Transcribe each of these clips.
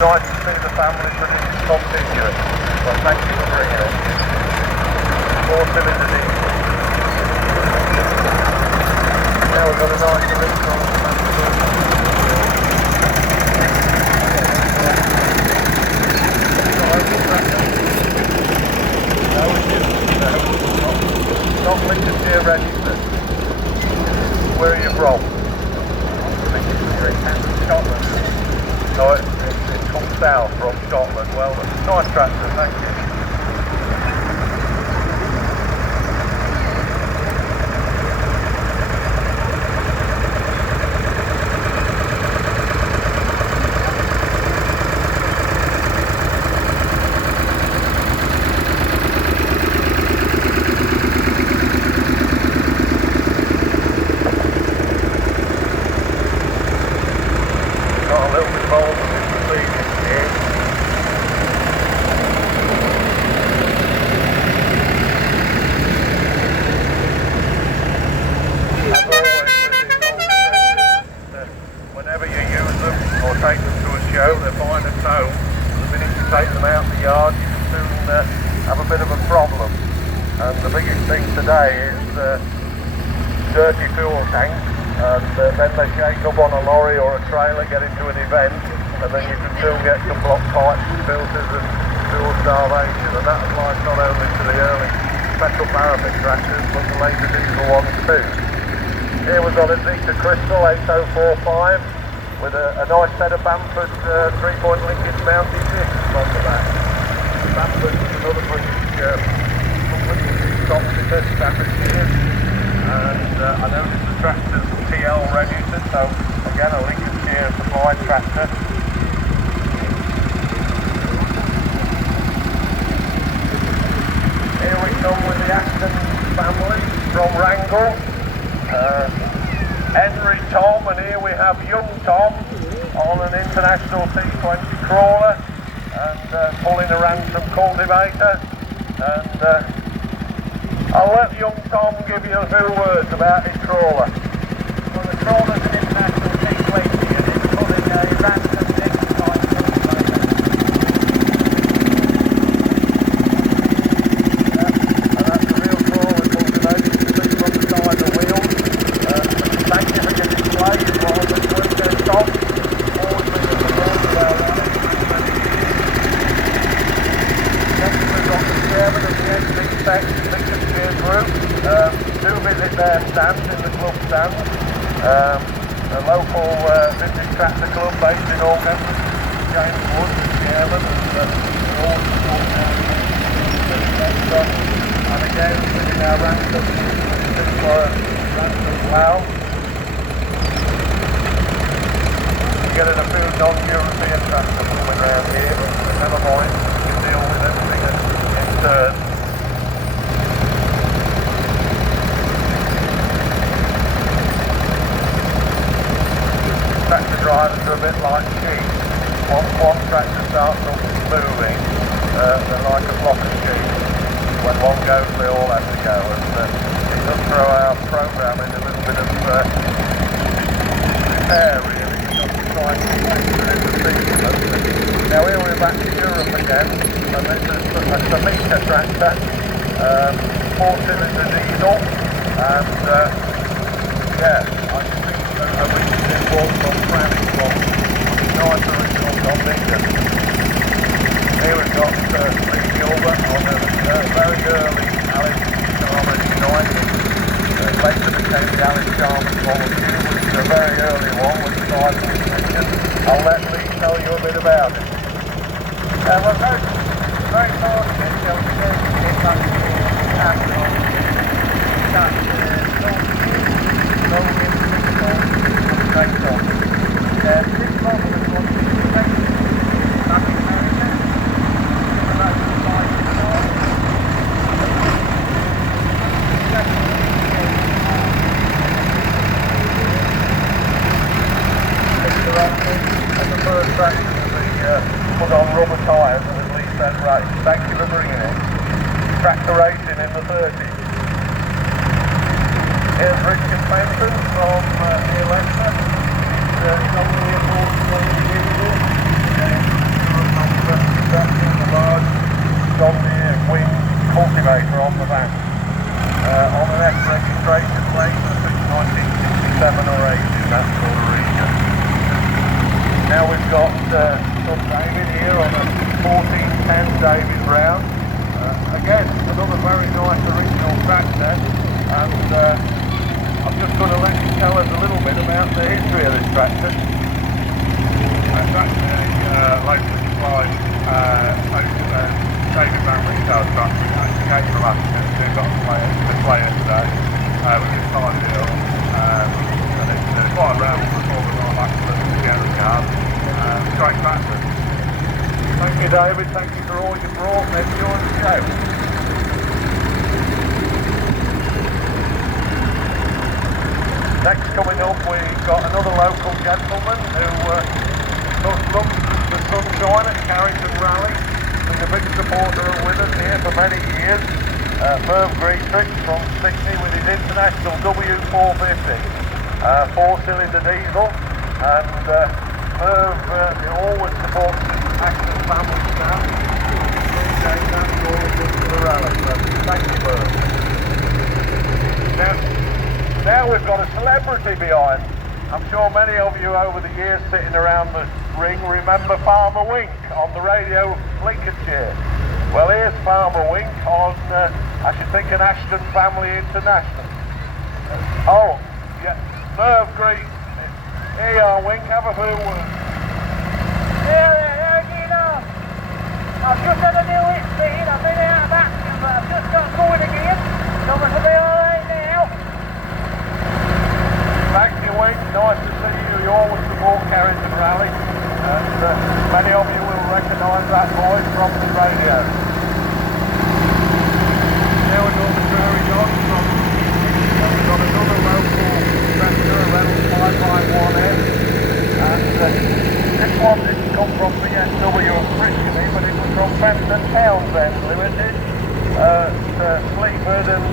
Nice to see the family continuous. So thank you for bringing it. 4-cylinder diesel. Now we've got a nice release on the not Lincolnshire registered. Where are you from? Scotland. No, it's come south from Scotland. Well, nice tractor, thank you. Got a little bit bold with this proceeding here. As always with these old tractors, whenever you use them or take them to a show, they're fine and towed. The minute you take them out the yard, you can soon have a bit of a problem. And the biggest thing today is dirty fuel tanks. And then they shake up on a lorry or a trailer, get into an event, and then you can still get some block pipes and filters and fuel starvation. And that applies not only to the early petrol paraffin tractors, but the later diesel ones too. Here we've got a Zeta Crystal 8045 with a nice set of Bamford 3-point linkage mounted discs on the back. Bamford is another British company who stocks in their standard gears. And I noticed the tractor's TL registered, so again a Lincolnshire supplied tractor. Here we come with the Acton family from Wrangle. Henry, Tom, and here we have young Tom on an International T20 crawler and pulling a ransom cultivator. And I'll let young Tom give you a few words about his trawler. Well, the trawler's an International T20 and it's pulling a ransom exercise cultivator. And that's a real trawler cultivator. You can see from the side of the wheels. Magnificent display as well as the weekend top. Always been at the front of our running. Next we've got the chairman of the NC Spec Lincolnshire Group. Do visit their stand in the club stand. A local vintage tractor club based in August. James Wood, the chairman, and all the and again within our ransom plough. We're getting a few non-European tractors coming around here, but never mind, we can deal with everything in turn. Tractor drivers are a bit like sheep. Once one tractor starts up moving, they're like a flock of sheep. When one goes, they all have to go. And it does throw our programme in a little bit of repair, really. We've got to try and keep it in the season. Now here we're back to Europe again, and this is a Patina tractor, 4-cylinder diesel, and yeah, I think a recent import from Carrington, nice original condition. Here we've got Lee Gilbert on a very early Alice Chalmers United. Later became the Alice Chalmers Volunteer, which is a very early one with 5 engine. I'll let Lee tell you a bit about it. We're very fortunate to get back to Castle. This model is one of the back in America. About 5 years old. And the first tractor to be put on rubber tyres and at least that race. Thank you for bringing it. Tractor racing in the 30s. Here's Richard Benson from near Leicester. He's on the airport 20 years ago. on the back. On an F registration plate, I think 1967 or 8 in that sort of region. Now we've got some David here on a 1410 David Brown. Again, another very nice original tractor, and I'm just going to let you tell us a little bit about the history of this tractor. It's actually a local supply David Brown retail truck. It actually came from us because we've got the player today with his time deal. And it's quite around before we got back to the Gareth Yard. Great tractor. Thank you, David. Thank you for all you brought. Let's join the show. Next coming up, we've got another local gentleman who loves the sunshine at Carrington Rally. Been a big supporter with us here for many years. Merv Greatrix from Sydney with his international W450, 4-cylinder diesel, and Merv always supports the Acton family staff. Appreciate that for all of us for the rally. So thank you, Merv. Now we've got a celebrity behind. I'm sure many of you over the years sitting around the ring remember Farmer Wink on the radio Lincolnshire. Well, here's Farmer Wink on, I should think, an Ashton Family International. Oh, yeah, Merv Green. Here you are, Wink, have a few words. Yeah, you know, I've just had a new speed, I've been out of action, but I've just got going again, so we should be alright now. Thank you, Wink. Nice to see you. You always support Carrington Rally, and many of you will recognise that voice from the radio. Now we've got the Prairie Dog from, we've got another local tractor, a Reynolds 551N, and this one didn't come from BMW originally, but it was from Fenton Townsend Limited, Sleaford and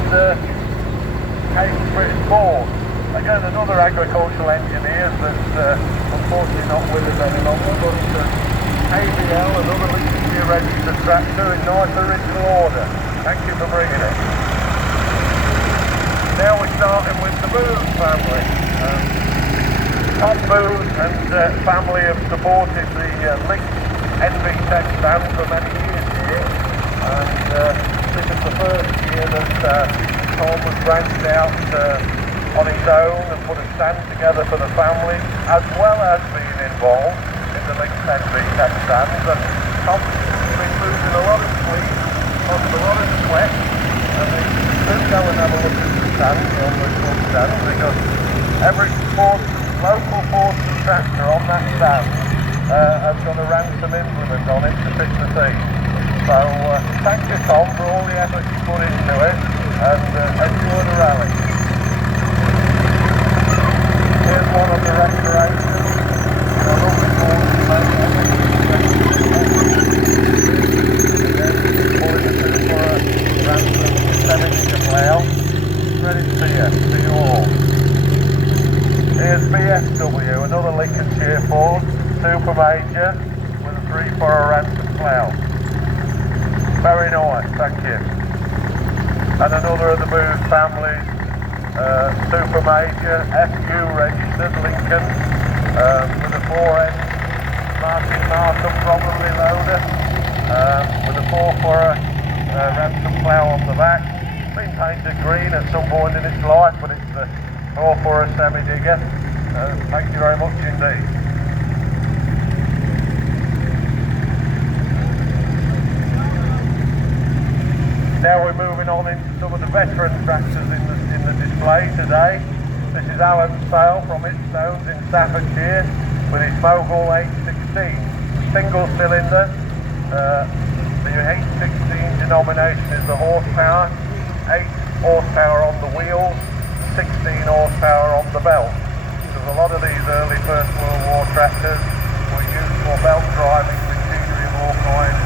Cambridge Board. Again, another agricultural engineer that's unfortunately not with us any longer, but ABL, another Lincolnshire registered tractor in nice original order. Thank you for bringing it. Now we're starting with the Booth family. Tom Booth and family have supported the Link NV10 stand for many years here, and this is the first year that Tom has branched out on his own and put a stand together for the family, as well as being involved in the Link NV10 stands. And Tom's been losing a lot of sleep, lost a lot of sweat, and they do go and have a look at the stands, on the club stands, because every local Fortune tractor on that stand has got a ransom implement on it to fit the seat. So thank you, Tom, for all the effort you put into it, and enjoy the rally. Here's one of the restorations. A lovely Fortune motor. Pulling it through for a ransom 7-inch plough. Ready to see you all. Here's BSW, another Lincolnshire Ford, super major, with a 3 for a ransom plough. Very nice, thank you. And another of the Booth families, super major, FU registered, Lincoln, with a 4-end Martin probably loader, with a 4 for a ransom plough on the back. Been painted green at some point in its life, but it's all for a semi-digger. Thank you very much indeed. Now we're moving on into some of the veteran tractors in the display today. This is Alan Sale from Itstones in Staffordshire with his Mogul 816. Single cylinder. The 816 denomination is the horsepower. 8 horsepower on the wheels, 16 horsepower on the belt. Because a lot of these early First World War tractors were used for belt driving machinery of all kinds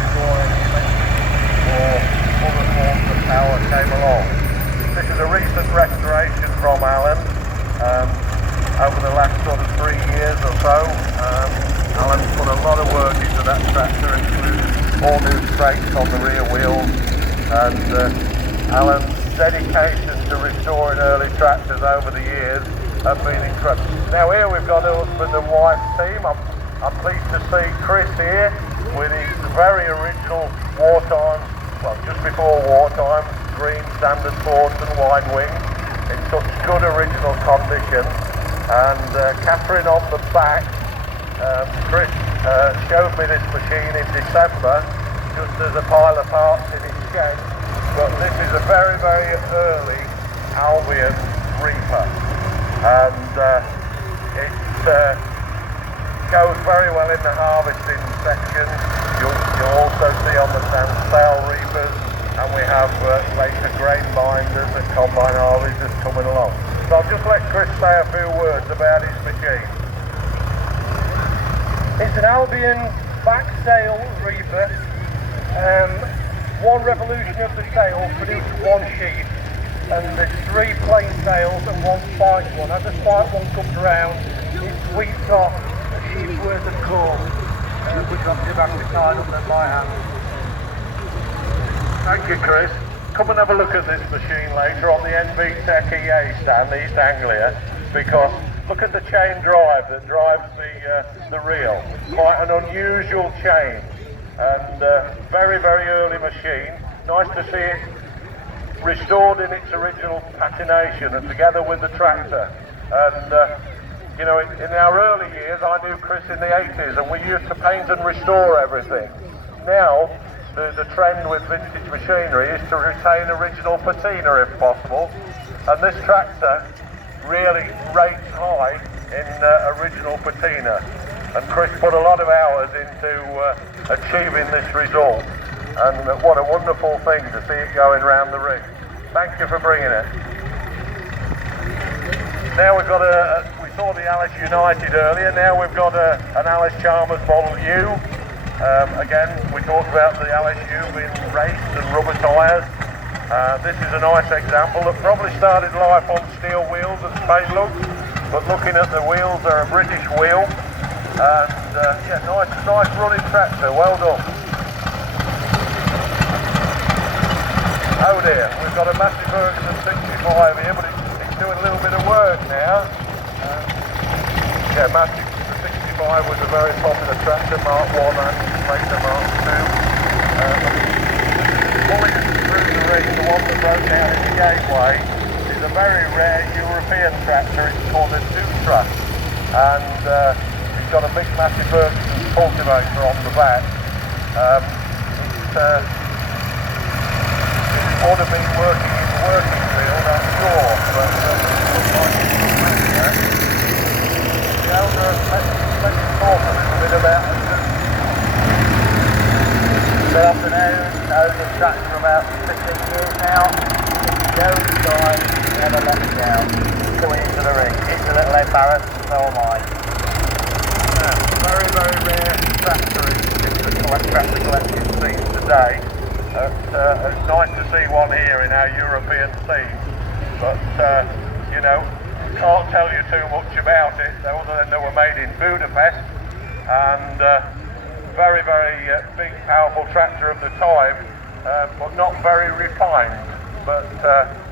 before any electric or other forms of power came along. This is a recent restoration from Alan over the last sort of 3 years or so. Alan's put a lot of work into that tractor, including all new brakes on the rear wheels, and Alan's dedication to restoring early tractors over the years have been incredible. Now here we've got a husband and wife team. I'm pleased to see Chris here with his very original wartime, well just before wartime, green standard ports and wide wings in such good original condition. And Catherine on the back, Chris showed me this machine in December just as a pile of parts in his shed, but this is a very, very early Albion reaper, and it goes very well in the harvesting section. You'll also see on the sale reapers, and we have later grain binders and combine harvesters coming along. So I'll just let Chris say a few words about his machine. It's an Albion back sail reaper. One revolution of the sail produces one sheet, and there's 3 plain sails and 1 spiked one. As the spiked one comes round, it sweeps off a sheet's worth of corn, which obviously back to tied up in my hand. Thank you, Chris. Come and have a look at this machine later on the NV Tech EA stand, East Anglia, because look at the chain drive that drives the reel. Quite an unusual chain, and very, very early machine. Nice to see it restored in its original patination and together with the tractor. And you know, in our early years, I knew Chris in the 80s, and we used to paint and restore everything. Now, the trend with vintage machinery is to retain original patina if possible, and this tractor really rates high in original patina, and Chris put a lot of hours into achieving this result, and what a wonderful thing to see it going round the ring. Thank you for bringing it. Now we've got we saw the Alice United earlier, now we've got an Alice Chalmers Model U. Again, we talked about the LSU being raced and rubber tyres. This is a nice example that probably started life on steel wheels as paint looks, but looking at the wheels, they're a British wheel, and yeah, nice running tractor, well done. Oh dear, we've got a Massey Ferguson 65 here, but it's doing a little bit of work now. Yeah, Massey was a very popular tractor, Mark 1 and later Mark 2. Pulling through the ring, the one that broke down in the gateway, is a very rare European tractor. It's called a 2-truck, and it's got a big Massey Ferguson cultivator on the back. It ought to be working in the working field, I'm sure, but looks like it's not ready yet. The owner let's talk a little bit about it. Good afternoon. Owned the tractor for about 15 years now. Goes inside, never let me down. Going into the ring. It's a little embarrassed, and so am I. Very, very rare tractor in the tractor collection scene today. It's nice to see one here in our European scene, but you know, can't tell you too much about it other than they were made in Budapest, and very, very big, powerful tractor of the time, but not very refined, but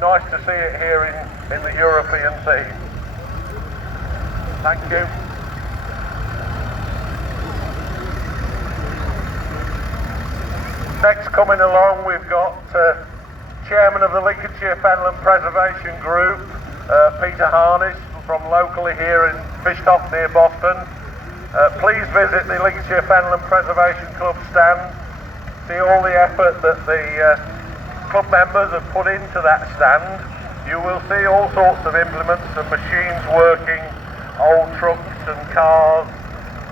nice to see it here in the European scene. Thank you. Next coming along, we've got Chairman of the Lincolnshire Fenland Preservation Group, Peter Harness, from locally here in Fishtoft near Boston. Please visit the Lincolnshire Fenland Preservation Club stand, see all the effort that the club members have put into that stand. You will see all sorts of implements and machines working, old trucks and cars.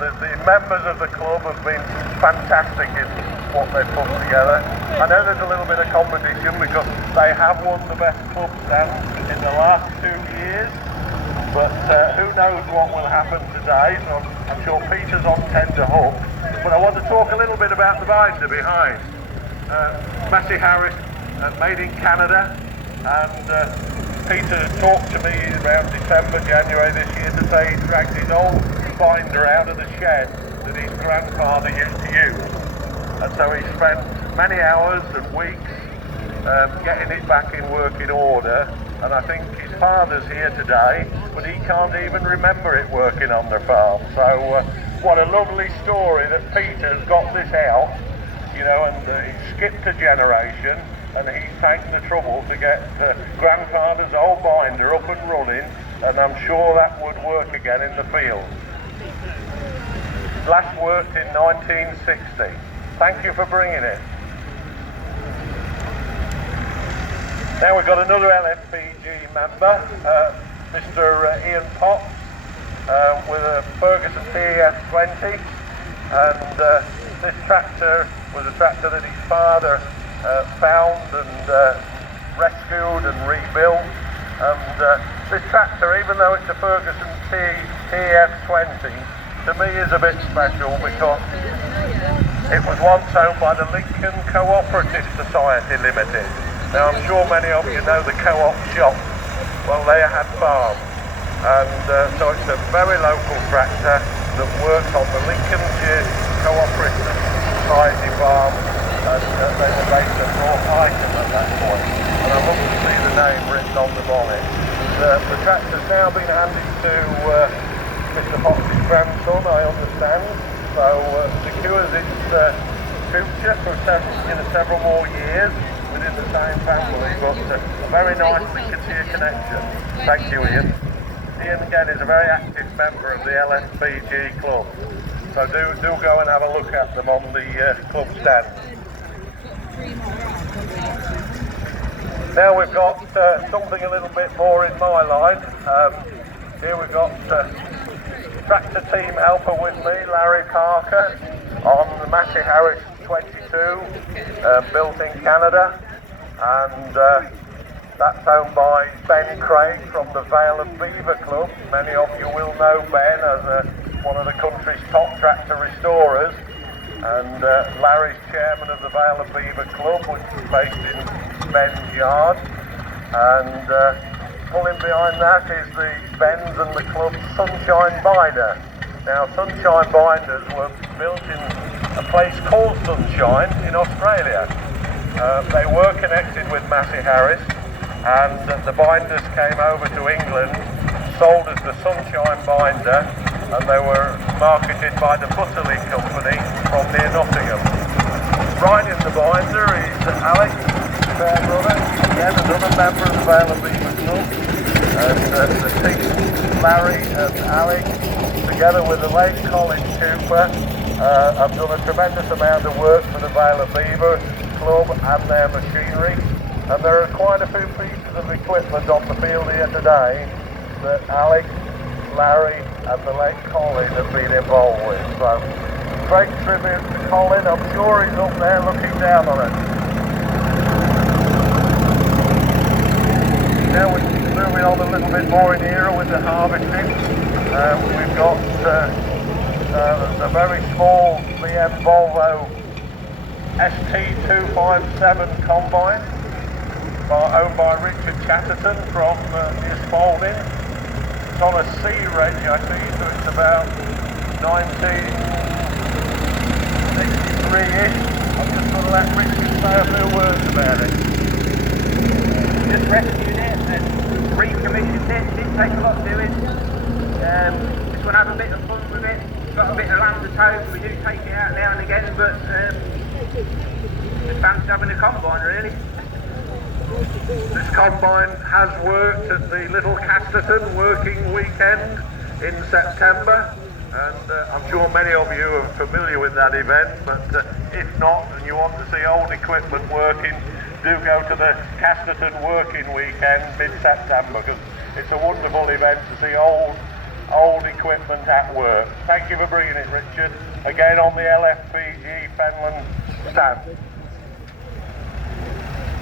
The members of the club have been fantastic in what they've put together. I know there's a little bit of competition because they have won the best club stand in the last 2 years, but who knows what will happen today, so I'm sure Peter's on tender hook. But I want to talk a little bit about the binder behind. Massey Harris, made in Canada, and Peter talked to me around December, January this year to say he dragged his old binder out of the shed that his grandfather used to use. And so he spent many hours and weeks getting it back in working order. And I think his father's here today, but he can't even remember it working on their farm. So what a lovely story that Peter's got this out, you know, and he skipped a generation, and he's taken the trouble to get grandfather's old binder up and running, and I'm sure that would work again in the field. Last worked in 1960. Thank you for bringing it. Now we've got another LFPG member, Mr. Ian Potts, with a Ferguson TES-20, and this tractor was a tractor that his father found and rescued and rebuilt. And this tractor, even though it's a Ferguson TES-20, to me is a bit special because it was once owned by the Lincoln Cooperative Society Limited. Now I'm sure many of you know the co-op shop. Well, they had farms, and so it's a very local tractor that works on the Lincolnshire Cooperative Society farm, and they were based at North Iton at that point. And I love to see the name written on the bonnet. The tractor's now been handed to Mr. Potts' grandson, I understand, so secures its future for several more years within the same family, but a very nice Lincolnshire connection. Thank you, Ian. Ian again is a very active member of the LFPG club, so do go and have a look at them on the club stand. Now we've got something a little bit more in my line. Here we've got tractor team helper with me, Larry Parker, on the Massey Harris 22, built in Canada, and that's owned by Ben Craig from the Vale of Beaver Club. Many of you will know Ben as one of the country's top tractor restorers, and Larry's chairman of the Vale of Beaver Club, which is based in Ben's yard, and pulling behind that is the Ben's and the club's Sunshine Binder. Now, Sunshine Binders were built in a place called Sunshine in Australia. They were connected with Massey Harris, and the binders came over to England, sold as the Sunshine Binder, and they were marketed by the Butterley Company from near Nottingham. Riding the binder is Alex, fair brother, again another member of the Vale of Beaver Club, and the team, Larry and Alex, together with the late Colin Cooper, have done a tremendous amount of work for the Vale of Beaver Club and their machinery, and there are quite a few pieces of equipment on the field here today that Alex, Larry and the late Colin have been involved with. So great tribute to Colin. I'm sure he's up there looking down on us. Now we're moving on a little bit more in here with the harvesting. We've got a very small BM Volvo ST257 combine owned by Richard Chatterton from near Spalding. It's on a C reg, I see, so it's about 1963-ish. I'm just going to let Richard say a few words about it. Just rescued it and recommissioned it. Didn't take a lot doing. Just want to have a bit of fun with it. Got a bit of land to tow. We do take it out now and again, but just fancy having a combine, really. This combine has worked at the Little Casterton working weekend in September, and I'm sure many of you are familiar with that event, but if not and you want to see old equipment working, do go to the Casterton working weekend mid-September, because it's a wonderful event to see old equipment at work. Thank you for bringing it, Richard, again on the LFPG Fenland stand.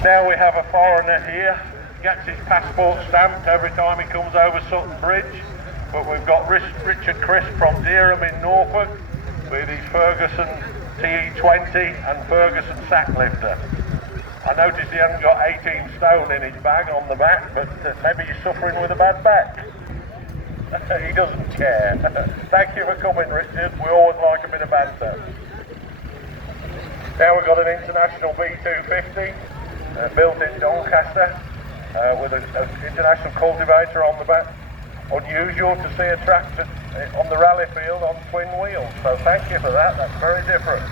Now we have a foreigner here, gets his passport stamped every time he comes over Sutton Bridge, but we've got Richard Crisp from Dereham in Norfolk with his Ferguson TE20 and Ferguson sack lifter. I noticed he hasn't got 18 stone in his bag on the back, but maybe he's suffering with a bad back. He doesn't care. Thank you for coming, Richard. We always like a bit of banter. Now we've got an International B250. built in Doncaster with an international cultivator on the back. Unusual to see a tractor on the rally field on twin wheels, so thank you for that, that's very different.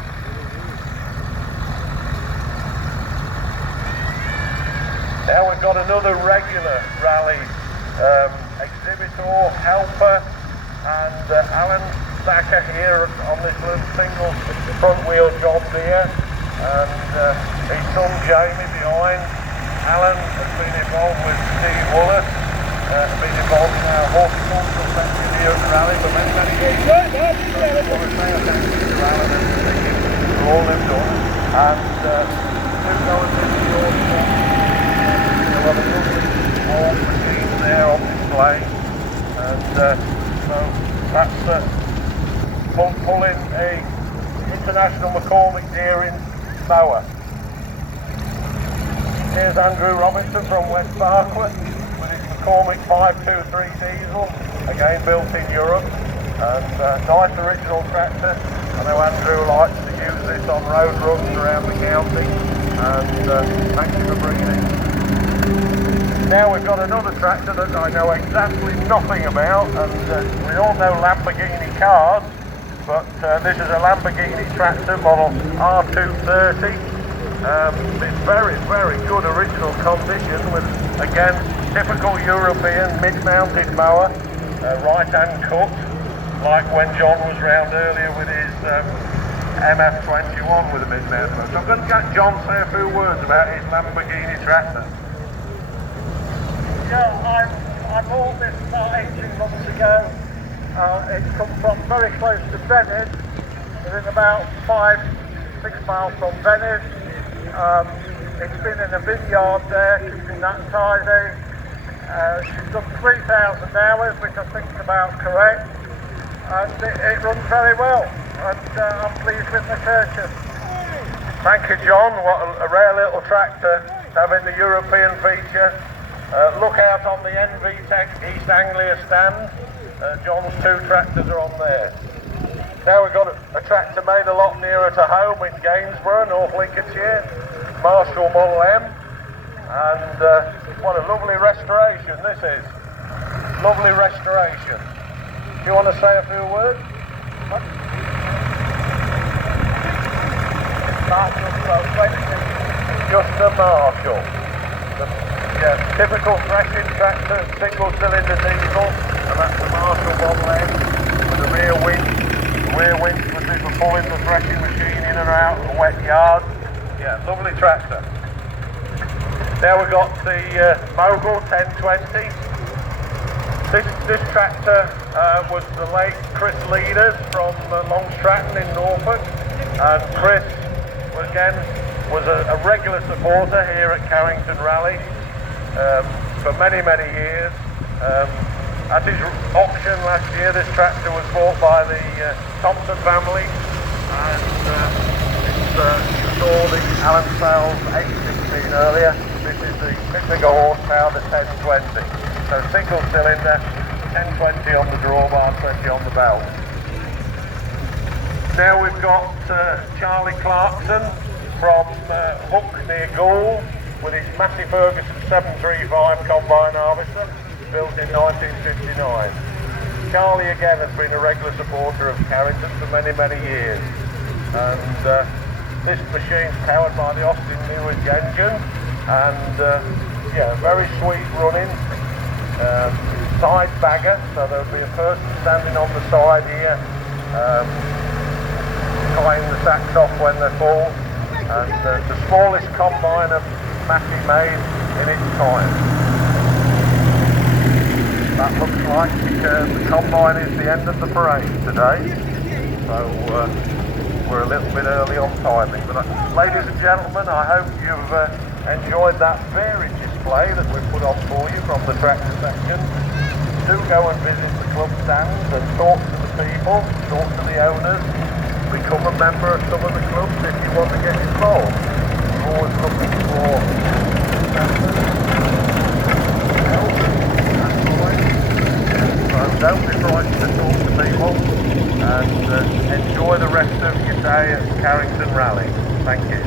Now we've got another regular rally exhibitor, helper, and Alan Thacker here on this little single front wheel job here, and his son Jamie behind. Alan has been involved with Steve Wallace, been involved in our horticultural section here at the rally for many, many years. So I just want to say a thank you to Alan and Steve for all they've done, and do go and visit your shop. A lot of lovely small machines there on display, and so that's pulling a International McCormick Deering mower. Here's Andrew Robinson from West Barkwood with his McCormick 523 diesel, again built in Europe, and nice original tractor. I know Andrew likes to use this on road runs around the county, and thank you for bringing it. Now we've got another tractor that I know exactly nothing about, and we all know Lamborghini cars, but this is a Lamborghini tractor model R230. It's very, very good original condition with, again, typical European mid-mounted mower, right-hand cut, like when John was round earlier with his MF21 with a mid-mounted mower. So I'm going to get John to say a few words about his Lamborghini tractor. Yeah, I bought this about 18 months ago. It comes from very close to Venice, within about 5-6 miles from Venice. It's been in a vineyard there, keeping that tidy. She's done 3,000 hours, which I think is about correct. And it runs very well, and I'm pleased with the purchase. Thank you, John. What a rare little tractor, having the European feature. Look out on the NV-Tech East Anglia stand. John's two tractors are on there. Now we've got a tractor made a lot nearer to home in Gainsborough, North Lincolnshire, Marshall Model M, and what a lovely restoration this is. Lovely restoration. Do you want to say a few words? Just a Marshall. Yeah, typical threshing tractor, single cylinder diesel, and that's the Marshall Model M with a rear winch. The rear winch was this for pulling the threshing machine in and out of a wet yard. Yeah, lovely tractor. Now we've got the Mogul 1020. This tractor was the late Chris Leaders from Long Stratton in Norfolk, and Chris again was a regular supporter here at Carrington Rally for many, many years. At his auction last year, this tractor was bought by the Thompson family, and you saw the Alan Sales 816 earlier. This is the bigger horsepower, the 1020. So single cylinder, 1020 on the drawbar, 20 on the belt. Now we've got Charlie Clarkson from Hook near Gould with his Massey Ferguson 735 combine harvester, built in 1959. Charlie again has been a regular supporter of Carrington for many, many years. And this machine's powered by the Austin Newage engine, and yeah, very sweet running. Side bagger, so there'll be a person standing on the side here, tying the sacks off when they're full, and the smallest combine of Massey made in its time. That looks like the combine is the end of the parade today, so we're a little bit early on timing. But ladies and gentlemen, I hope you've enjoyed that varied display that we've put on for you from the tractor section. Do go and visit the club stands and talk to the people, talk to the owners, become a member of some of the clubs if you want to get involved. We're always looking for so don't be frightened to talk to people, and enjoy the rest of your day at Carrington Rally. Thank you.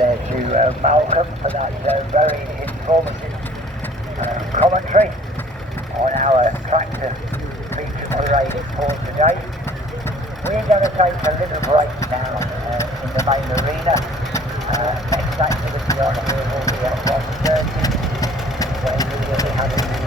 there to Malcolm for that very informative commentary on our tractor feature parade for today. We're going to take a little break now in the main arena. Next activity on here will be at 1:30. So we will be having